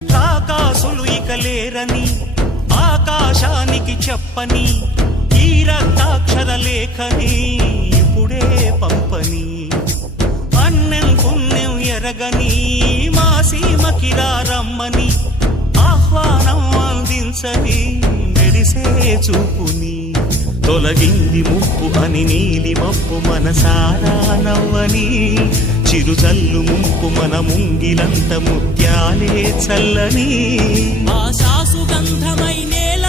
రాకాసులు ఇక లేరని ఆకాశానికి చెప్పని ఈ రక్తాక్షర లేఖని ఇప్పుడే పంపని అన్నం పుణ్యం ఎరగని మా సీమకి రమ్మని ఆహ్వానం అందించని మెరిసే చూపుని తొలగింది ముప్పు అని నీలి మప్పు మనసారా నవ్వని చిరుజల్లు ముంపు మన ముంగిలంత ముత్యాలే చల్లని ఆశాసు గంధమై నేల